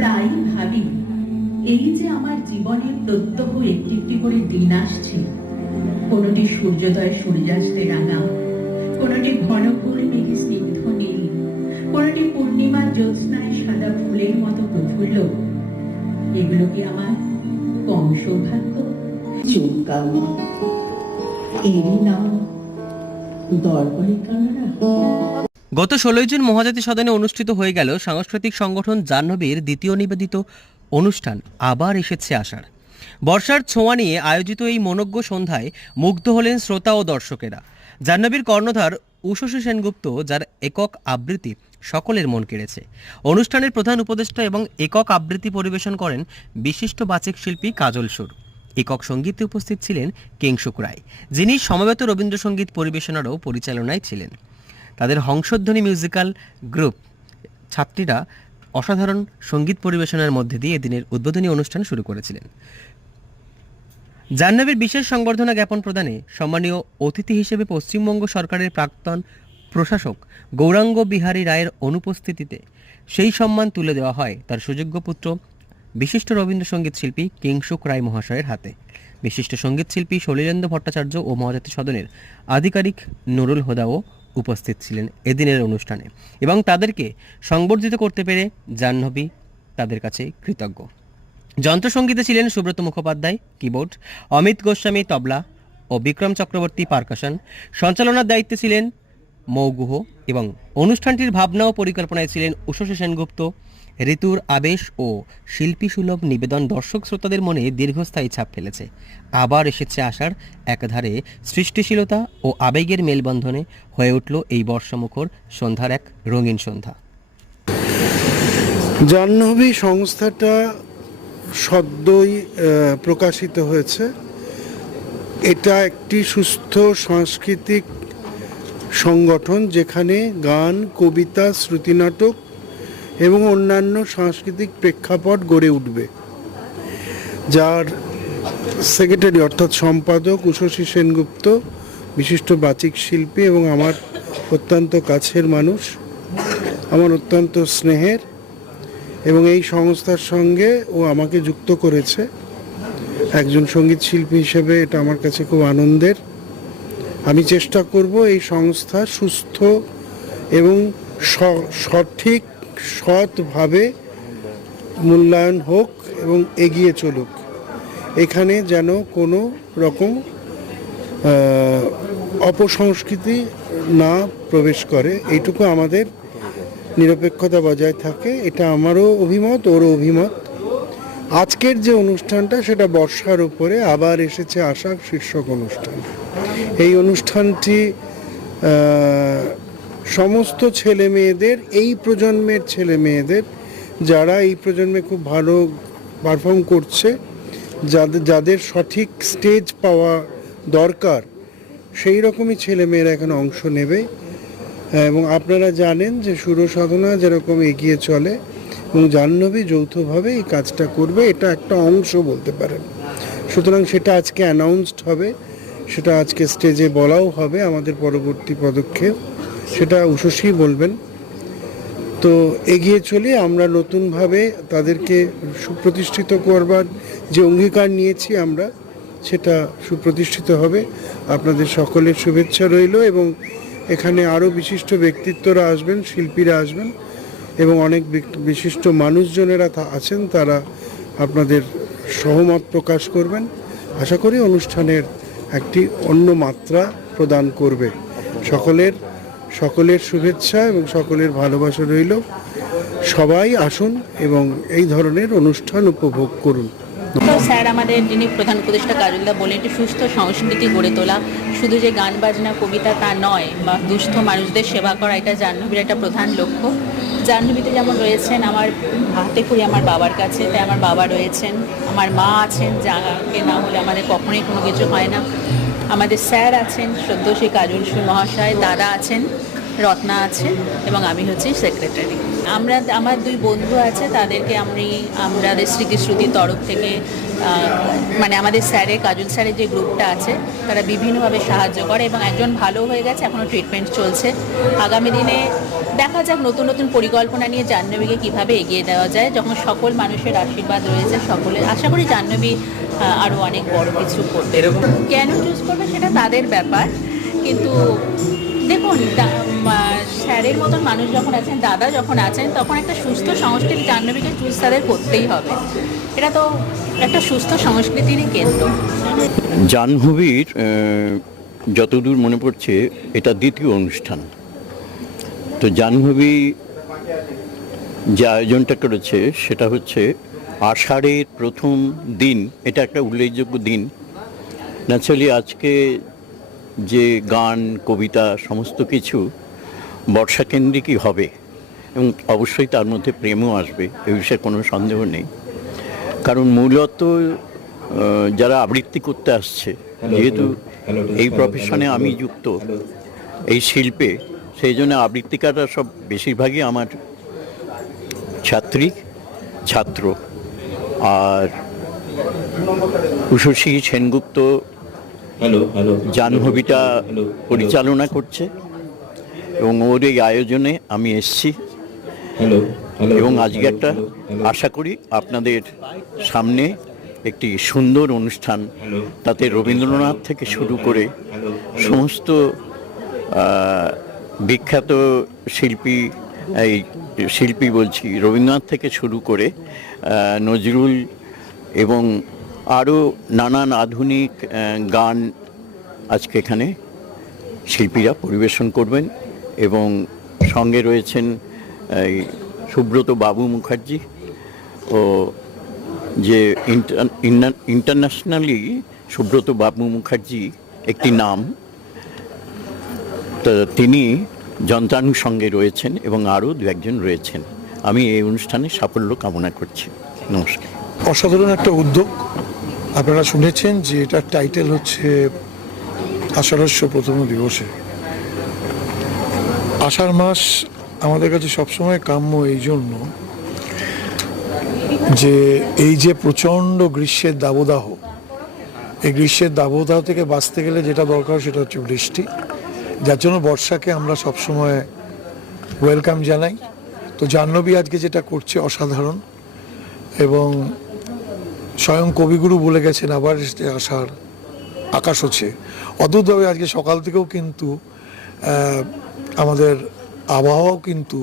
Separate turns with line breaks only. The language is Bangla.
প্রায়ই ভাবি, এই যে আমার জীবনের প্রত্যহ একটি একটি করে দিন আসছে, কোনটি সূর্যোদয় সূর্যাস্তে রাঙা, কোনটি ঘন মেঘে স্নিগ্ধ নীল, কোনটি পূর্ণিমার জ্যোৎস্নায় সাদা ফুলের মতো প্রফুল্ল। এগুলো কি আমার কম সৌভাগ্য?
চুমকামি এরই নাম দরবারি কানাডা
গত ষোলোই জুন মহাজাতি সদনে অনুষ্ঠিত হয়ে গেল সাংস্কৃতিক সংগঠন জাহ্নবীর দ্বিতীয় নিবেদিত অনুষ্ঠান, আবার এসেছে আসার বর্ষার ছোঁয়া নিয়ে আয়োজিত এই মনজ্ঞ সন্ধ্যায় মুগ্ধ হলেন শ্রোতা ও দর্শকেরা। জাহ্নবীর কর্ণধার উষসী সেনগুপ্ত, যার একক আবৃত্তি সকলের মন কেড়েছে। অনুষ্ঠানের প্রধান উপদেষ্টা এবং একক আবৃত্তি পরিবেশন করেন বিশিষ্ট বাচিক শিল্পী কাজল সুর। একক সঙ্গীতে উপস্থিত ছিলেন কিংশুক রায়, যিনি সমবেত রবীন্দ্রসঙ্গীত পরিবেশনারও পরিচালনায় ছিলেন। তাদের হংসধ্বনি মিউজিক্যাল গ্রুপ ছাত্রীরা অসাধারণ সংগীত পরিবেশনার মধ্যে দিয়ে এদিনের উদ্বোধনী অনুষ্ঠান শুরু করেছিলেন। জাহ্নবীর বিশেষ সংবর্ধনা জ্ঞাপন প্রদানে সম্মানীয় অতিথি হিসেবে পশ্চিমবঙ্গ সরকারের প্রাক্তন প্রশাসক গৌরাঙ্গ বিহারী রায়ের অনুপস্থিতিতে সেই সম্মান তুলে দেওয়া হয় তার সুযোগ্য পুত্র বিশিষ্ট রবীন্দ্রসঙ্গীত শিল্পী কিংসুক রায় মহাশয়ের হাতে। বিশিষ্ট সংগীত শিল্পী সলিলেন্দ্র ভট্টাচার্য ও মহাজাতি সদনের আধিকারিক নুরুল হোদাও উপস্থিত ছিলেন এদিনের অনুষ্ঠানে এবং তাদেরকে সংবর্ধিত করতে পেরে জাহ্নবী তাদের কাছে কৃতজ্ঞ। যন্ত্রসঙ্গীতে ছিলেন সুব্রত মুখোপাধ্যায়, কিবোর্ড, অমিত গোস্বামী, তবলা ও বিক্রম চক্রবর্তী, পারকাশন। সঞ্চালনার দায়িত্বে ছিলেন মৌগুহ এবং অনুষ্ঠানটির ভাবনা ও পরিকল্পনায় ছিলেন উষসী সেনগুপ্ত, ঋতুর আবেশ ও শিল্পী সুলভ নিবেদন দর্শক শ্রোতাদের মনে দীর্ঘস্থায়ী ছাপ ফেলেছে। আবার এসেছে আসার একধারে সৃষ্টিশীলতা ও আবেগের মেলবন্ধনে হয়ে উঠল এই বর্ষমুখর সন্ধ্যার এক রঙিন সন্ধ্যা।
জাহ্নবী সংস্থাটা সদ্যই প্রকাশিত হয়েছে। এটা একটি সুস্থ সাংস্কৃতিক সংগঠন যেখানে গান, কবিতা, শ্রুতিনাটক এবং অন্যান্য সাংস্কৃতিক প্রেক্ষাপট গড়ে উঠবে। যার সেক্রেটারি অর্থাৎ সম্পাদক উষসী সেনগুপ্ত, বিশিষ্ট বাচিক শিল্পী এবং আমার অত্যন্ত কাছের মানুষ, আমার অত্যন্ত স্নেহের এবং এই সংস্থার সঙ্গে ও আমাকে যুক্ত করেছে। একজন সংগীত শিল্পী হিসেবে এটা আমার কাছে খুব আনন্দের। আমি চেষ্টা করব এই সংস্থা সুস্থ এবং সঠিক, সৎভাবে মূল্যায়ন হোক এবং এগিয়ে চলুক। এখানে যেন কোনো রকম অপসংস্কৃতি না প্রবেশ করে। এইটুকু আমাদের নিরপেক্ষতা বজায় থাকে। এটা আমারও অভিমত, ওরও অভিমত। আজকের যে অনুষ্ঠানটা, সেটা বর্ষার উপরে আবার এসেছে আশার শীর্ষক অনুষ্ঠান। এই অনুষ্ঠানটি সমস্ত ছেলে মেয়েদের, এই প্রজন্মের ছেলে মেয়েদের, যারা এই প্রজন্মে খুব ভালো পারফর্ম করছে যাদের যাদের সঠিক স্টেজ পাওয়া দরকার, সেই রকমই ছেলে মেয়েরা এখানে অংশ নেবে। এবং আপনারা জানেন যে সুর সাধনা যেরকম এগিয়ে চলে, এবং জাহ্নবী যৌথভাবে এই কাজটা করবে, এটা একটা অংশ বলতে পারেন। সুতরাং সেটা আজকে অ্যানাউন্সড হবে। সেটা আজকে স্টেজে বলাও হবে আমাদের পরবর্তী পদক্ষেপ। সেটা উষসী বলবেন। তো এগিয়ে চলে, আমরা নতুনভাবে তাদেরকে সুপ্রতিষ্ঠিত করবার যে অঙ্গীকার নিয়েছি আমরা, সেটা সুপ্রতিষ্ঠিত হবে। আপনাদের সকলের শুভেচ্ছা রইল এবং এখানে আরও বিশিষ্ট ব্যক্তিত্বরা আসবেন, শিল্পীরা আসবেন এবং অনেক বিশিষ্ট মানুষজনেরা আছেন, তারা আপনাদের সহমত প্রকাশ করবেন। আশা করি অনুষ্ঠানের একটি অন্য মাত্রা প্রদান করবে। সকলের সকলের শুভেচ্ছা এবং সকলের ভালোবাসা রইল। সবাই আসুন এবং এই ধরনের অনুষ্ঠান উপভোগ করুন।
স্যার, আমাদের যিনি প্রধান উপদেষ্টা কাজলদা বলেন একটি সুস্থ সংস্কৃতি গড়ে তোলা, শুধু যে গান, বাজনা, কবিতা তা নয়, বা দুস্থ মানুষদের সেবা করা, এটা জাহ্নবীর একটা প্রধান লক্ষ্য। জাহ্নবীতে যেমন রয়েছেন আমার হাতে করি আমার বাবার কাছে, তাই আমার বাবা রয়েছেন, আমার মা আছেন, যাকে না হলে আমাদের কখনোই কোনো কিছু হয় না। আমাদের স্যার আছেন শ্রদ্ধশ্রী কাজল সুর মহাশয়, দাদা আছেন, রত্না আছে এবং আমি হচ্ছি সেক্রেটারি আমরা আমার দুই বন্ধু আছে তাদেরকে আমি আমাদের স্মৃতিশ্রুতির তরফ থেকে মানে আমাদের স্যারের কাজল স্যারের যে গ্রুপটা আছে তারা বিভিন্নভাবে সাহায্য করে এবং একজন ভালো হয়ে গেছে এখনও ট্রিটমেন্ট চলছে। আগামী দিনে দেখা যাক নতুন নতুন পরিকল্পনা নিয়ে জাহ্নবীকে কীভাবে এগিয়ে দেওয়া যায়। যখন সকল মানুষের আশীর্বাদ রয়েছে সকলের আশা করি জাহ্নবী আরও অনেক বড় কিছু করবে। কেন চুজ করবে সেটা তাদের ব্যাপার কিন্তু দেখুন স্যারের মতন মানুষ যখন আছেন, দাদা যখন আছেন, তখন একটা সুস্থ সংস্কৃতি জাহ্নবীকে চুজ তাদের করতেই হবে। এটা তো একটা সুস্থ সংস্কৃতিরই কেন্দ্র।
জাহ্নবীর যতদূর মনে পড়ছে, এটা দ্বিতীয় অনুষ্ঠান। তো জাহ্নবী যে আয়োজনটা করেছে, সেটা হচ্ছে আষাঢ়ের প্রথম দিন। এটা একটা উল্লেখযোগ্য দিন। ন্যাচারালি আজকে যে গান, কবিতা, সমস্ত কিছু বর্ষাকেন্দ্রিকই হবে। এবং অবশ্যই তার মধ্যে প্রেমও আসবে এ বিষয়ে কোনো সন্দেহ নেই। কারণ মূলত যারা আবৃত্তি করতে আসছে যেহেতু এই প্রফেশনে আমি যুক্ত এই শিল্পে সেই জন্য আবৃত্তিকাররা সব বেশিরভাগই আমার ছাত্রী ছাত্র। আর উষসী সেনগুপ্ত জাহ্নবীটা পরিচালনা করছে। এবং ওর এই আয়োজনে আমি এসছি। এবং আজকে একটা আশা করি আপনাদের সামনে একটি সুন্দর অনুষ্ঠান তাতে রবীন্দ্রনাথ থেকে শুরু করে সমস্ত বিখ্যাত শিল্পী এই শিল্পী বলছি রবীন্দ্রনাথ থেকে শুরু করে নজরুল এবং আরও নানান আধুনিক গান আজকে এখানে শিল্পীরা পরিবেশন করবেন। এবং সঙ্গে রয়েছেন সুব্রত বাবু মুখার্জি ও যে ইন্টারন্যাশনালি সুব্রত বাবু মুখার্জি একটি নাম। তো তিনি যন্ত্রাণুর সঙ্গে রয়েছেন এবং আরও দু একজন রয়েছেন। আমি এই অনুষ্ঠানে সাফল্য কামনা করছি। নমস্কার।
অসাধারণ একটা উদ্যোগ। আপনারা শুনেছেন যে এটার টাইটেল হচ্ছে আষাঢ়স্য প্রথম দিবসে। আষাঢ় মাস আমাদের কাছে সবসময় কাম্য এই জন্য যে এই যে প্রচণ্ড গ্রীষ্মের দাবদাহ, এই গ্রীষ্মের দাবদাহ থেকে বাঁচতে গেলে যেটা দরকার সেটা হচ্ছে বৃষ্টি। যার জন্য বর্ষাকে আমরা সবসময় ওয়েলকাম জানাই। তো জাহ্নবী আজকে যেটা করছে অসাধারণ এবং স্বয়ং কবিগুরু বলে গেছেন, আবার আসার আকাশ হচ্ছে। অদ্ভুতভাবে আজকে সকাল থেকেও কিন্তু আমাদের আবহাওয়াও কিন্তু